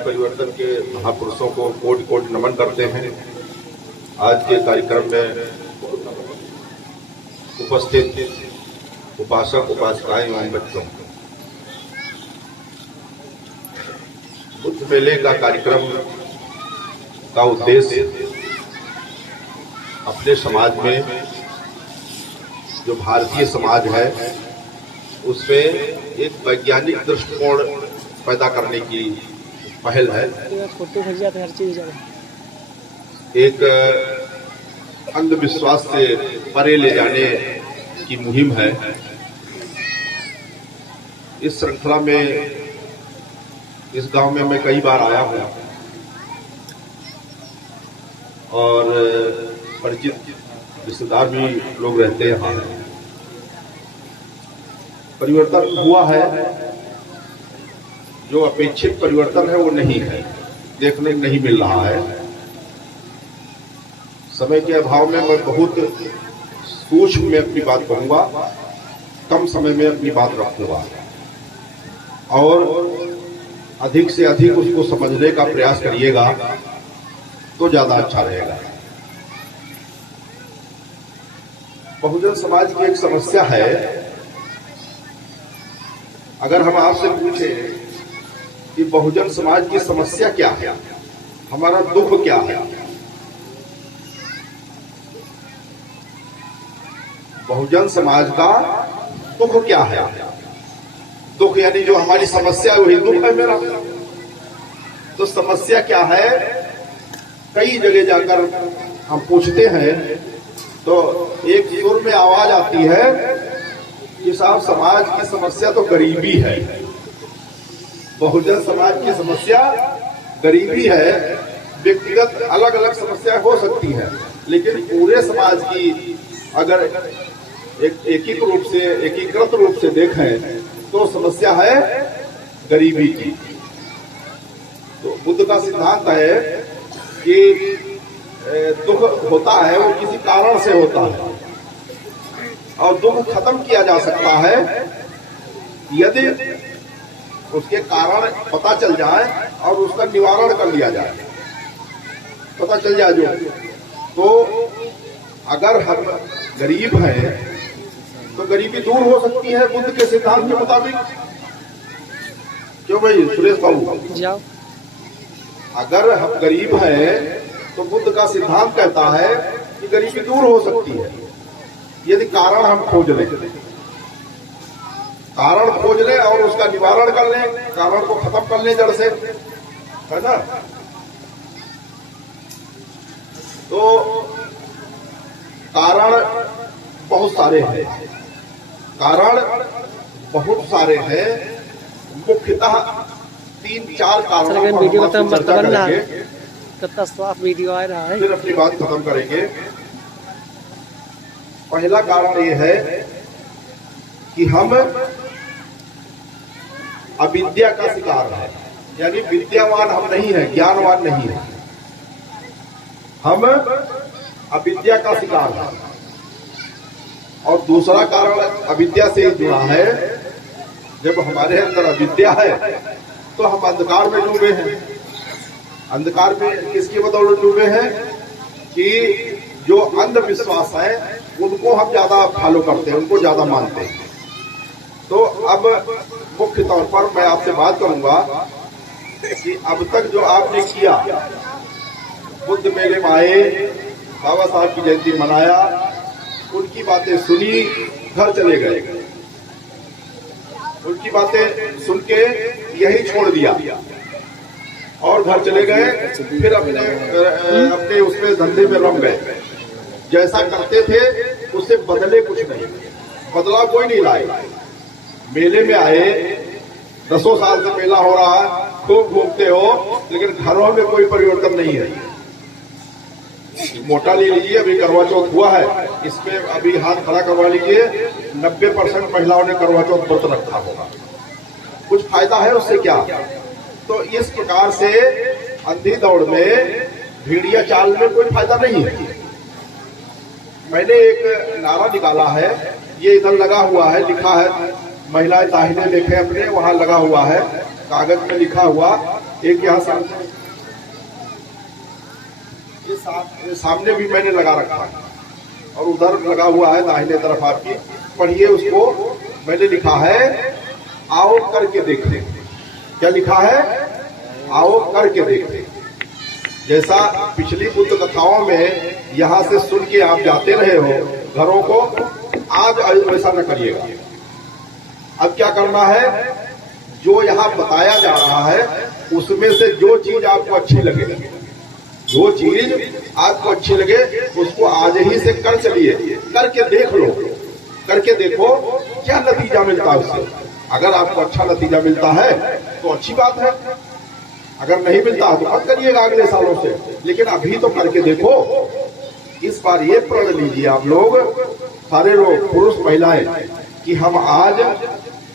परिवर्तन के महापुरुषों को कोटि कोटि नमन करते हैं। आज के कार्यक्रम में उपस्थित उपासक उपासिकाएं एवं बच्चों, बुद्ध मेले का कार्यक्रम का उद्देश्य अपने समाज में, जो भारतीय समाज है, उसमें एक वैज्ञानिक दृष्टिकोण पैदा करने की पहल है। एक अंधविश्वास से परे ले जाने की मुहिम है। इस श्रृंखला में इस गांव में मैं कई बार आया हूं और परिचित रिश्तेदार भी लोग रहते हैं यहाँ। परिवर्तन हुआ है, जो अपेक्षित परिवर्तन है वो नहीं है, देखने को नहीं मिल रहा है। समय के अभाव में मैं बहुत सूक्ष्म में अपनी बात कहूंगा, कम समय में अपनी बात रखूंगा और अधिक से अधिक उसको समझने का प्रयास करिएगा तो ज्यादा अच्छा रहेगा। बहुजन समाज की एक समस्या है। अगर हम आपसे पूछें कि बहुजन समाज की समस्या क्या है, हमारा दुख क्या है, बहुजन समाज का दुख क्या है? दुख यानी जो हमारी समस्या है वही दुख है मेरा। तो समस्या क्या है? कई जगह जाकर हम पूछते हैं तो एक सुर में आवाज आती है कि साहब समाज की समस्या तो गरीबी है। बहुजन समाज की समस्या गरीबी है। व्यक्तिगत अलग अलग समस्याएं हो सकती हैं, लेकिन पूरे समाज की अगर एकीकृत रूप से देखें तो समस्या है गरीबी की। तो बुद्ध का सिद्धांत है कि दुख होता है वो किसी कारण से होता है और दुख खत्म किया जा सकता है यदि उसके कारण पता चल जाए और उसका निवारण कर लिया जाए। पता चल जाए जो, तो अगर हम गरीब हैं तो गरीबी दूर हो सकती है बुद्ध के सिद्धांत के मुताबिक। क्यों भाई सुरेश बाबू? अगर हम गरीब हैं तो बुद्ध का सिद्धांत कहता है कि गरीबी दूर हो सकती है यदि कारण हम खोज लें, कारण खोज लें और उसका निवारण कर लें, कारण को खत्म कर लें जड़ से, है ना। तो कारण बहुत सारे हैं, मुख्यतः 3-4 कारणों पर चर्चा करेंगे। कितना साफ वीडियो आ रहा है, फिर अपनी बात खत्म करेंगे। पहला कारण ये है कि हम अविद्या का शिकार है, यानी विद्यावान हम नहीं है, ज्ञानवान नहीं है, हम अविद्या का शिकार है। और दूसरा कारण अविद्या से जुड़ा है। जब हमारे अंदर अविद्या है तो हम अंधकार में डूबे हैं। अंधकार में किसकी बदौलत डूबे हैं कि जो अंधविश्वास है उनको हम ज्यादा फॉलो करते हैं, उनको ज्यादा मानते हैं। तो अब मुख्य तौर पर मैं आपसे बात करूंगा कि अब तक जो आपने किया, बुद्ध मेले में आए, बाबा साहब की जयंती मनाया, उनकी बातें सुनी, घर चले गए, उनकी बातें सुन के यही छोड़ दिया और घर चले गए, फिर अपने उसमें धंधे में रम गए। जैसा करते थे उससे बदले कुछ नहीं, बदलाव कोई नहीं लाए। मेले में आए, 10 साल से मेला हो रहा है, खूब घूमते हो, लेकिन घरों में कोई परिवर्तन नहीं है। मोटा ले लीजिए, अभी करवा चौथ हुआ है, इसमें अभी हाथ खड़ा करवा लीजिए, 90% महिलाओं ने करवा चौथ व्रत रखा होगा। कुछ फायदा है उससे क्या? तो इस प्रकार से अंधी दौड़ में, भेड़िया चाल में कोई फायदा नहीं है। मैंने एक नारा निकाला है, ये इधर लगा हुआ है, लिखा है, महिलाएं दाहिने देखें अपने, वहां लगा हुआ है, कागज में लिखा हुआ एक यहाँ सामने, ये सामने भी मैंने लगा रखा है और उधर लगा हुआ है दाहिने तरफ आपकी। पढ़िए उसको। मैंने लिखा है आओ करके देखते। क्या लिखा है? आओ करके देखते। जैसा पिछली बुद्ध कथाओं में यहाँ से सुन के आप जाते रहे हो घरों को, आज वैसा न करिएगा। अब क्या करना है? जो यहाँ बताया जा रहा है उसमें से जो चीज आपको अच्छी लगे, जो चीज आपको अच्छी लगे उसको आज ही से कर चलिए, करके देख लो। करके देखो क्या नतीजा मिलता है उससे। अगर आपको अच्छा नतीजा मिलता है तो अच्छी बात है, अगर नहीं मिलता तो मत करिएगा अगले सालों से, लेकिन अभी तो करके देखो। इस बार ये प्रण लीजिए आप लोग, सारे लोग, पुरुष महिलाएं, कि हम आज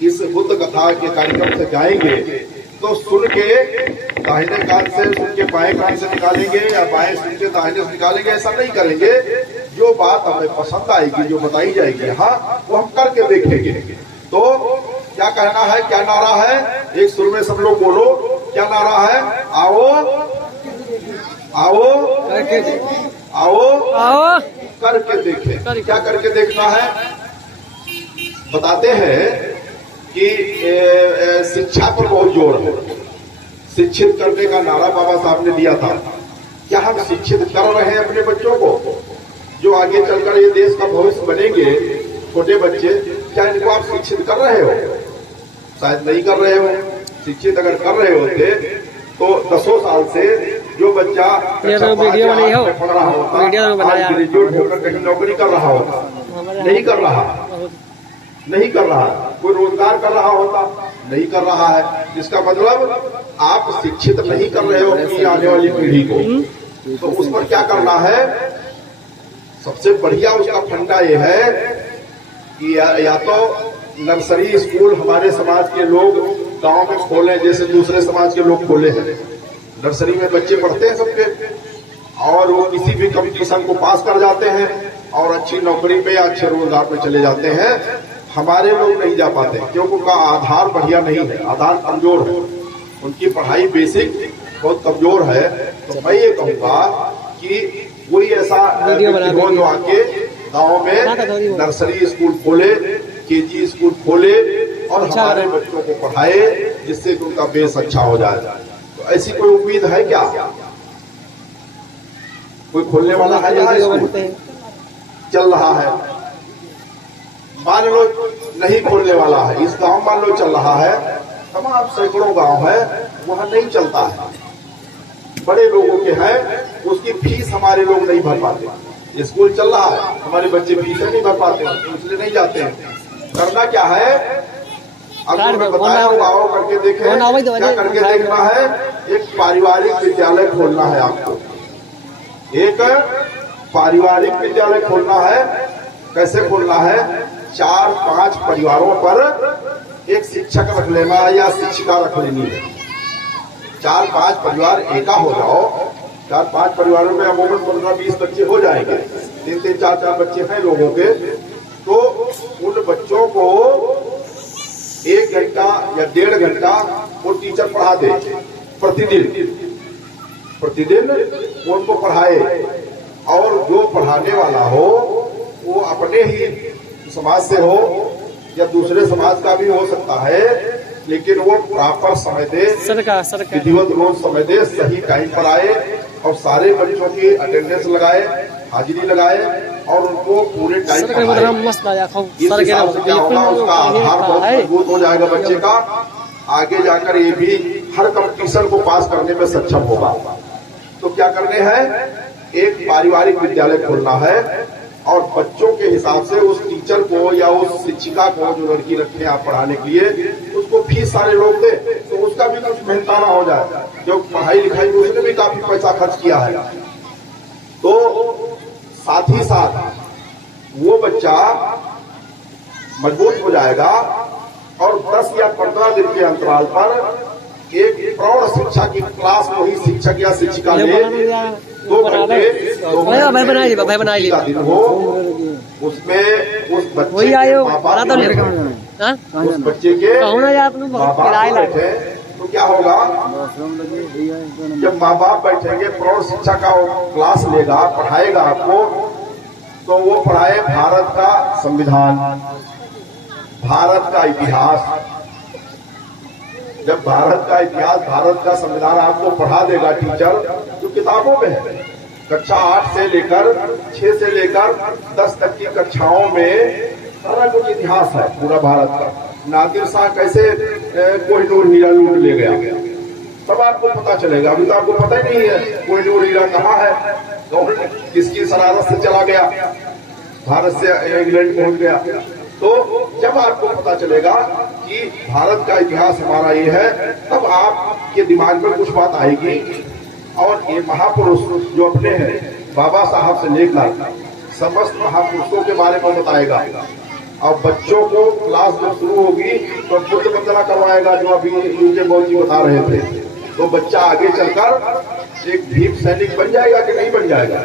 इस बुद्ध कथा के कार्यक्रम से जाएंगे तो सुन के दाहिने कान से सुन के बाएं कान से निकालेंगे या बाएं सुन के दाहिने से निकालेंगे, ऐसा नहीं करेंगे। जो बात हमें पसंद आएगी, जो बताई जाएगी, हाँ, वो हम करके देखेंगे। तो क्या कहना है, क्या नारा है? एक सुर में सब लोग बोलो, क्या नारा है? आओ आओ आओ आओ करके देखें। क्या करके देखना है? बताते हैं कि शिक्षा पर बहुत जोर है। शिक्षित करने का नारा बाबा साहब ने दिया था। क्या हम शिक्षित कर रहे हैं अपने बच्चों को, जो आगे चलकर ये देश का भविष्य बनेंगे, छोटे बच्चे? क्या इनको आप शिक्षित कर रहे हो? शायद नहीं कर रहे हो। शिक्षित अगर कर रहे होते तो 10 साल से जो बच्चा पढ़ रहा होता, ग्रेजुएट होकर कहीं नौकरी कर रहा होता, नहीं कर रहा, नहीं कर रहा। कोई रोजगार कर रहा होता, नहीं कर रहा है। इसका मतलब आप शिक्षित नहीं कर रहे हो अपनी आने वाली पीढ़ी को। तो उस पर क्या करना है? सबसे बढ़िया उसका फंडा ये है कि या तो नर्सरी स्कूल हमारे समाज के लोग गांव में खोले, जैसे दूसरे समाज के लोग खोले हैं। नर्सरी में बच्चे पढ़ते हैं सबके, और वो किसी भी कंपटीशन को पास कर जाते हैं और अच्छी नौकरी में या अच्छे रोजगार में चले जाते हैं। हमारे लोग नहीं जा पाते क्योंकि उनका आधार बढ़िया नहीं है, आधार कमजोर है, उनकी पढ़ाई बेसिक बहुत कमजोर है। तो मैं ये कहूँगा कि कोई ऐसा हो जो आके गाँव में नर्सरी स्कूल खोले, केजी स्कूल खोले और हमारे बच्चों को पढ़ाए, जिससे कि उनका बेस अच्छा हो जाए। तो ऐसी कोई उम्मीद है क्या? कोई खोलने वाला है? यहाँ स्कूल चल रहा है, मान लो नहीं खोलने वाला है, इस गांव मान लो चल रहा है, तमाम सैकड़ों गांव है वहां नहीं चलता है, बड़े लोगों के हैं, उसकी फीस हमारे लोग नहीं भर पाते। स्कूल चल रहा है, हमारे बच्चे फीस नहीं भर पाते, इसलिए नहीं जाते हैं। करना क्या है? अब मैं बताया आओ करके देखें। क्या करके देखना है? एक पारिवारिक विद्यालय खोलना है आपको, एक पारिवारिक विद्यालय खोलना है। कैसे खोलना है? 4-5 परिवारों पर एक शिक्षक रख लेना है या शिक्षिका रख लेनी है। 4-5 परिवार एका हो जाओ, 4-5 परिवारों में अमूमन 15-20 बच्चे हो जाएंगे, 3-3, 4-4 बच्चे हैं लोगों के। तो उन बच्चों को 1 घंटा या 1.5 घंटा वो टीचर पढ़ा दे प्रतिदिन वो उनको पढ़ाए, और जो पढ़ाने वाला हो वो अपने ही समाज से हो या दूसरे समाज का भी हो सकता है, लेकिन वो प्रॉपर समय दे, विधिवत रोज समय दे, सही टाइम पर आए और सारे बच्चों की अटेंडेंस लगाए, हाजिरी लगाए और उनको पूरे टाइम पर क्या होगा, उसका आधार बहुत मजबूत हो जाएगा बच्चे का। आगे जाकर ये भी हर कंपटीशन को पास करने में सक्षम होगा। तो क्या करने हैं? एक पारिवारिक विद्यालय खोलना है और बच्चों के हिसाब से उस टीचर को या उस शिक्षिका को, जो लड़की रखते हैं आप पढ़ाने के लिए, उसको फीस सारे लोग दे, तो उसका भी कुछ मेहनताना हो जाए। जो पढ़ाई लिखाई में उसने भी काफी पैसा खर्च किया है, तो साथ ही साथ वो बच्चा मजबूत हो जाएगा और 10 या 15 दिन के अंतराल पर एक प्रौढ़ शिक्षा की क्लास वही शिक्षक या शिक्षिका ले 2 घंटे का दिन हो, उसमें उस बच्चे के माँ बाप उस बच्चे के माँ बाप बैठे, तो क्या होगा, जब माँ बाप बैठेंगे प्रौढ़ शिक्षा का क्लास लेगा, पढ़ाएगा आपको, तो वो पढ़ाए भारत का संविधान, भारत का इतिहास। जब भारत का इतिहास, भारत का संविधान आपको पढ़ा देगा टीचर, जो किताबों में है, कक्षा 8 से लेकर 6 से लेकर 10 तक की कक्षाओं में सारा कुछ इतिहास है पूरा भारत का। नादिर शाह कैसे कोहिनूर हीरा लूट ले गया, सब आपको पता चलेगा। अभी तो आपको पता ही नहीं है कोहिनूर हीरा कहाँ है, कौन किसकी शरारत से चला गया, भारत से इंग्लैंड पहुंच गया। तो जब आपको पता चलेगा कि भारत का इतिहास हमारा ये है, तब आपके दिमाग में कुछ बात आएगी। और ये महापुरुष जो अपने हैं, बाबा साहब से लेकर समस्त महापुरुषों के बारे में बताएगा। और बच्चों को क्लास जब शुरू होगी तो बुद्ध वंदना करवाएगा, जो अभी उनके बहुत जी बता रहे थे। तो बच्चा आगे चलकर एक भीम सैनिक बन जाएगा कि नहीं बन जाएगा,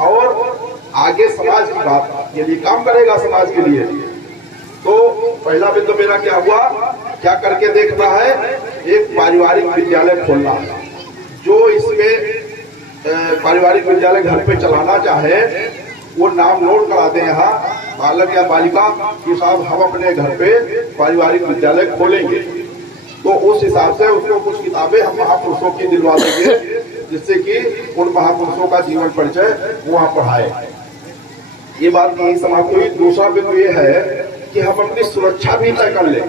और आगे समाज की बात के लिए काम करेगा, समाज के लिए। तो पहला बिंदु मेरा क्या हुआ, क्या करके देखना है, एक पारिवारिक विद्यालय खोलना है। जो इसमें पारिवारिक विद्यालय घर पे चलाना चाहे वो नाम नोट करा दे यहाँ, बालक या बालिका कि साहब हम अपने घर पे पारिवारिक विद्यालय खोलेंगे। तो उस हिसाब से उसको कुछ किताबें हम महापुरुषों की दिलवा देंगे, जिससे कि उन महापुरुषों का जीवन परिचय वहाँ पढ़ाए। ये बात यही समाप्त हुई। दूसरा बिंदु ये है कि हम अपनी सुरक्षा भी तय कर लें,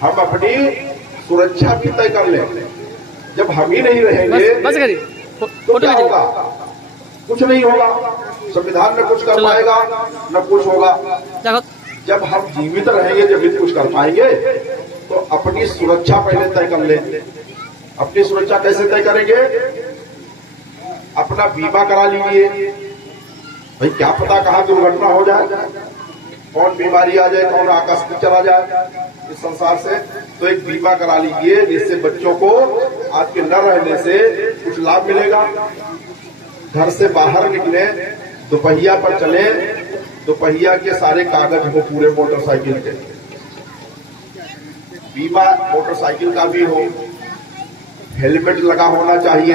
हम अपनी सुरक्षा भी तय कर लें। जब हम ही नहीं रहेंगे तो क्या होगा, कुछ नहीं होगा, संविधान में कुछ कर पाएगा न कुछ होगा। जब हम जीवित रहेंगे, जब भी कुछ कर पाएंगे, तो अपनी सुरक्षा पहले तय कर लें। अपनी सुरक्षा कैसे तय करेंगे, अपना बीमा करा लीजिए। भाई क्या पता कहाँ दुर्घटना हो जाए, कौन बीमारी आ जाए, कौन आकस्मिक चला जाए इस संसार से। तो एक बीमा करा लीजिए, जिससे बच्चों को आपके न रहने से कुछ लाभ मिलेगा। घर से बाहर निकले, दोपहिया पर चले, दोपहिया के सारे कागज हो पूरे मोटरसाइकिल के, बीमा मोटरसाइकिल का भी हो, हेलमेट लगा होना चाहिए,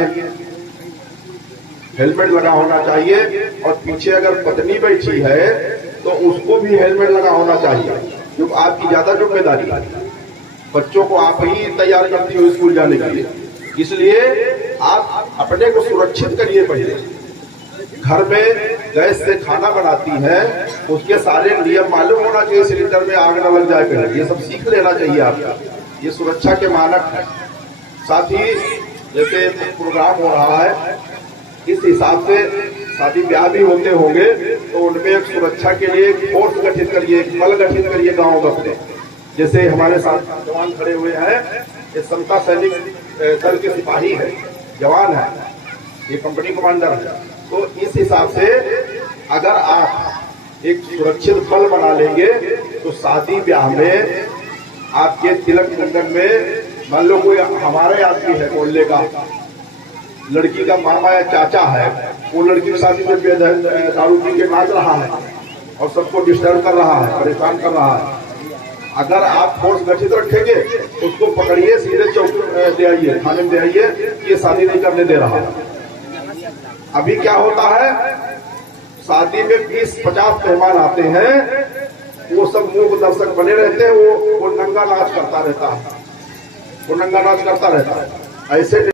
हेलमेट लगा होना चाहिए। और पीछे अगर पत्नी बैठी है तो उसको भी हेलमेट लगा होना चाहिए, क्योंकि आपकी ज्यादा जिम्मेदारी है। बच्चों को आप ही तैयार करती हो स्कूल जाने के लिए, इसलिए आप अपने को सुरक्षित करिए। पहले घर में गैस से खाना बनाती है, उसके सारे नियम मालूम होना चाहिए, सिलेंडर में आग न लग जाए पहले, ये सब सीख लेना चाहिए आपका। ये सुरक्षा के मानक है। साथ ही जैसे प्रोग्राम हो रहा है, इस हिसाब से शादी ब्याह भी होते होंगे, तो उनमें एक सुरक्षा के लिए एक फोर्स गठित करिए, एक बल गठित करिए गाँव में अपने। जैसे हमारे साथ जवान खड़े हुए हैं, ये समता सैनिक दल के सिपाही है, जवान है, ये कंपनी कमांडर है। तो इस हिसाब से अगर आप एक सुरक्षित बल बना लेंगे, तो शादी ब्याह में आपके तिलक मुंडन में, मान लो कोई हमारे आदमी है मोहल्ले का, लड़की का मामा या चाचा है, वो लड़की की शादी में दारू पी के नाच रहा है और सबको डिस्टर्ब कर रहा है, परेशान कर रहा है। अगर आप फोर्स गठित रखेंगे, उसको पकड़िए, सीधे चौक दे आइए, थाने में दे आइए, ये शादी नहीं करने दे रहा। अभी क्या होता है, शादी में 20-50 मेहमान आते हैं, वो सब मूक दर्शक बने रहते हैं, वो नंगा नाच करता रहता है, वो नंगा नाच करता रहता है। ऐसे